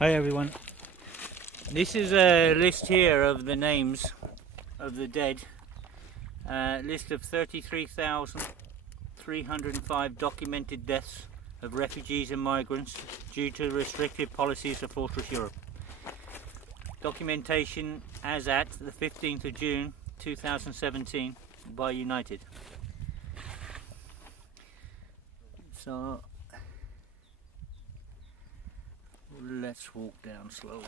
Hi everyone. This is a list here of the names of the dead. List of 33,305 documented deaths of refugees and migrants due to restrictive policies of Fortress Europe. Documentation as at the 15th of June 2017 by United. So let's walk down slowly.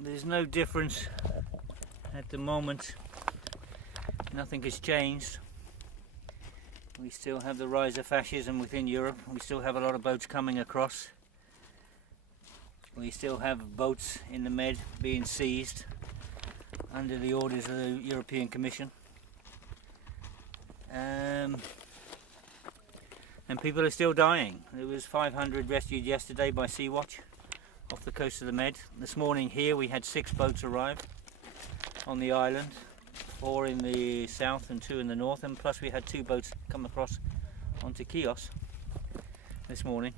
There's no difference at the moment. Nothing has changed. We still have the rise of fascism within Europe. We still have a lot of boats coming across. We still have boats in the Med being seized under the orders of the European Commission. And people are still dying. There was 500 rescued yesterday by Sea-Watch off the coast of the Med. This morning here we had 6 boats arrive on the island, 4 in the south and 2 in the north, and plus we had 2 boats come across onto Chios this morning.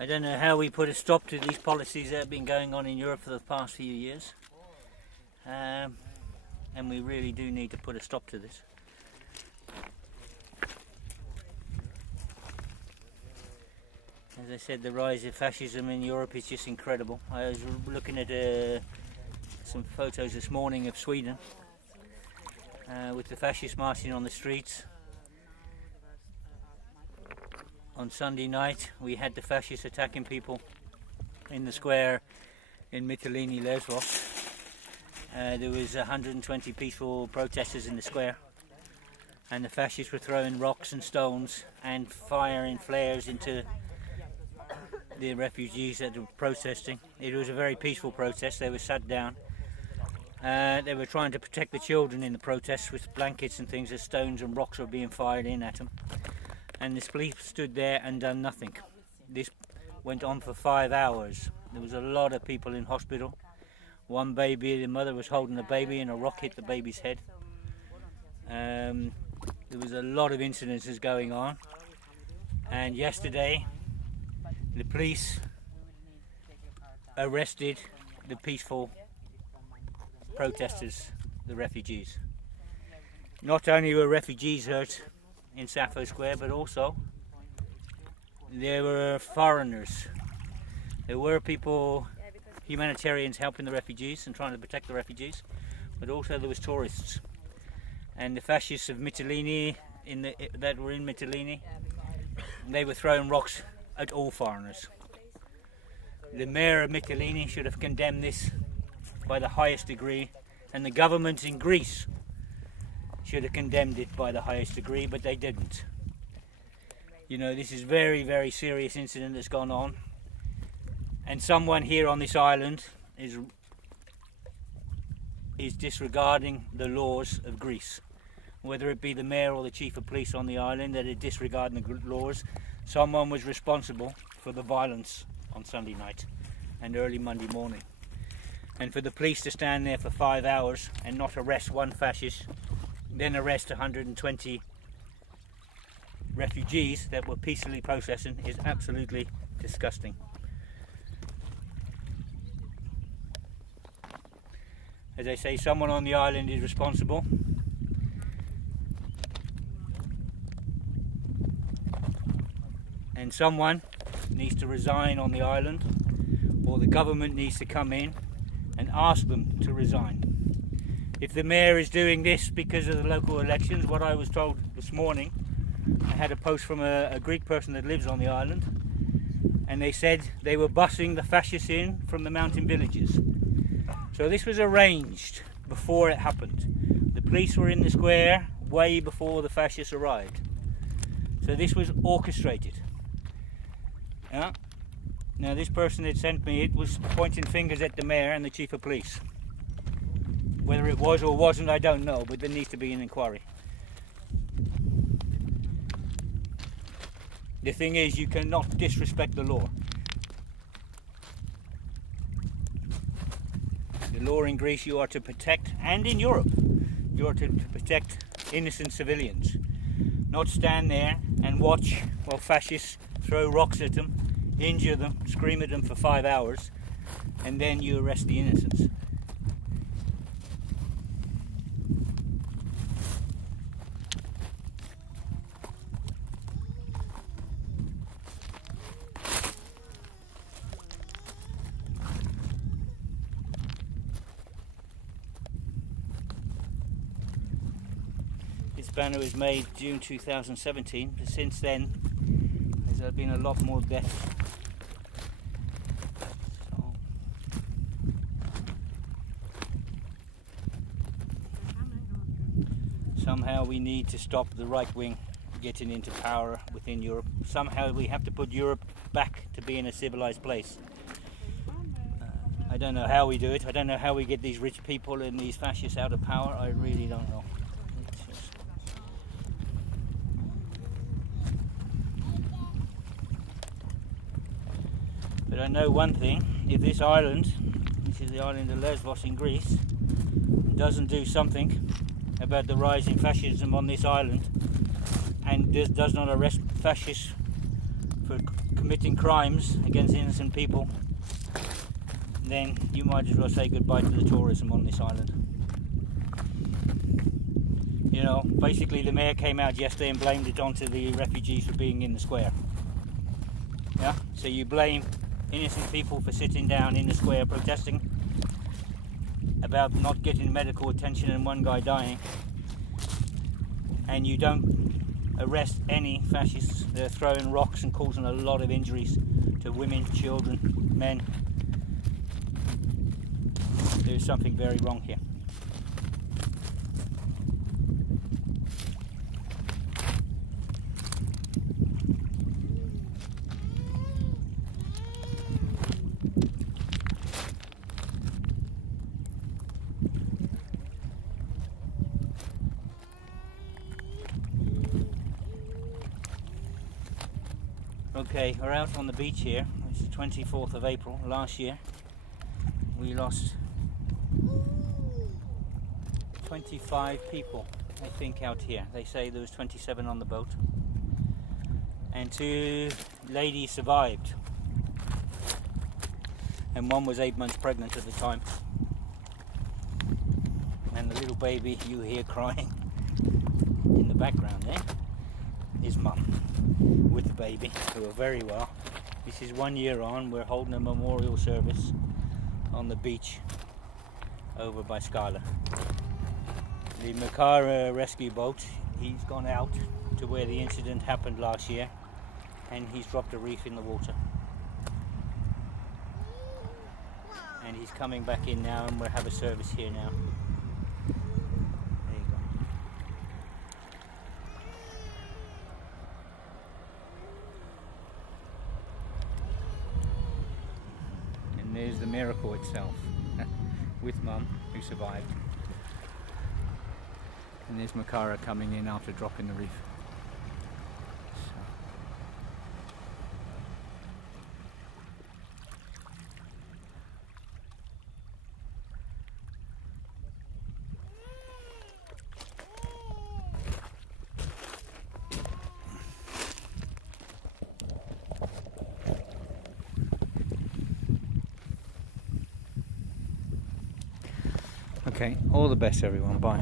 I don't know how we put a stop to these policies that have been going on in Europe for the past few years, and we really do need to put a stop to this. As I said, the rise of fascism in Europe is just incredible. I was looking at some photos this morning of Sweden with the fascists marching on the streets. On Sunday night we had the fascists attacking people in the square in Mytilene, Lesvos. There was 120 peaceful protesters in the square, and the fascists were throwing rocks and stones and firing flares into the refugees that were protesting. It was a very peaceful protest. They were sat down. They were trying to protect the children in the protests with blankets and things as stones and rocks were being fired in at them. And the police stood there and done nothing. This went on for 5 hours. There was a lot of people in hospital. One baby, the mother was holding a baby and a rock hit the baby's head. There was a lot of incidences going on. And yesterday, the police arrested the peaceful protesters, the refugees. Not only were refugees hurt in Sappho Square, but also there were foreigners. There were people, humanitarians helping the refugees and trying to protect the refugees, but also there was tourists. And the fascists of Mytilene, that were in Mytilene, they were throwing rocks at all foreigners. The mayor of Mytilene should have condemned this by the highest degree, and the government in Greece should have condemned it by the highest degree, but they didn't. You know, this is very, very serious incident that's gone on, and someone here on this island is disregarding the laws of Greece. Whether it be the mayor or the chief of police on the island that are disregarding the laws, someone was responsible for the violence on Sunday night and early Monday morning. And for the police to stand there for 5 hours and not arrest one fascist, then arrest 120 refugees that were peacefully protesting, is absolutely disgusting. As I say, someone on the island is responsible. And someone needs to resign on the island, or the government needs to come in and ask them to resign. If the mayor is doing this because of the local elections, what I was told this morning, I had a post from a Greek person that lives on the island, and they said they were busing the fascists in from the mountain villages. So this was arranged before it happened. The police were in the square way before the fascists arrived. So this was orchestrated. Yeah? Now this person that sent me it was pointing fingers at the mayor and the chief of police. Whether it was or wasn't, I don't know, but there needs to be an inquiry. The thing is, you cannot disrespect the law. The law in Greece you are to protect, and in Europe, you are to protect innocent civilians. Not stand there and watch while fascists throw rocks at them, injure them, scream at them for 5 hours, and then you arrest the innocents. This banner was made June 2017, but since then there's been a lot more deaths. So, somehow we need to stop the right wing getting into power within Europe. Somehow we have to put Europe back to being a civilized place. I don't know how we do it. I don't know how we get these rich people and these fascists out of power. I really don't know. But I know one thing: if this island, which is the island of Lesbos in Greece, doesn't do something about the rise in fascism on this island, and does not arrest fascists for committing crimes against innocent people, then you might as well say goodbye to the tourism on this island. You know, basically the mayor came out yesterday and blamed it onto the refugees for being in the square. Yeah, so you blame innocent people for sitting down in the square protesting about not getting medical attention and one guy dying, and you don't arrest any fascists that are throwing rocks and causing a lot of injuries to women, children, men. There's something very wrong here. Okay, we're out on the beach here. It's the 24th of April last year. We lost 25 people, I think, out here. They say there was 27 on the boat. And 2 ladies survived. And one was 8 months pregnant at the time. And the little baby you hear crying in the background there is Mum with the baby, who are very well. This is 1 year on. We're holding a memorial service on the beach over by Scala. The Makara rescue boat, he's gone out to where the incident happened last year, and he's dropped a reef in the water. And he's coming back in now, and we'll have a service here now. There you go. And there's the miracle itself, with Mum, who survived. And there's Makara coming in after dropping the reef. Okay, all the best everyone, bye.